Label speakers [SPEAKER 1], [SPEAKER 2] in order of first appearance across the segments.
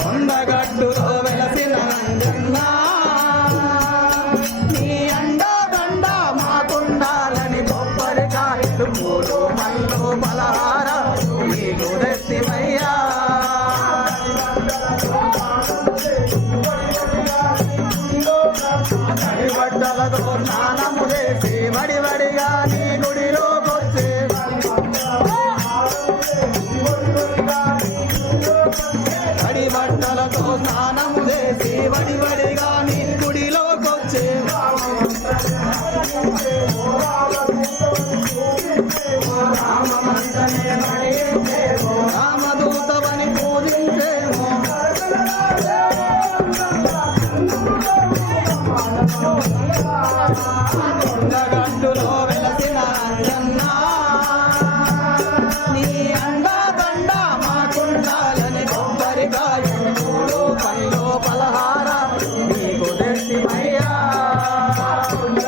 [SPEAKER 1] కొండగట్టులో వెలసిన అంజన్న నీ అండా దండ మాకుండాలని కొబ్బరికాయలు పూలు బలహార వడి స్నానము చేసి వడి వడిగా నీ గుడిలోకొచ్చే రామదూతవని పూజించేమో. కొండగట్టులో వెలసిన అంజన్న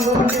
[SPEAKER 1] వెలసిన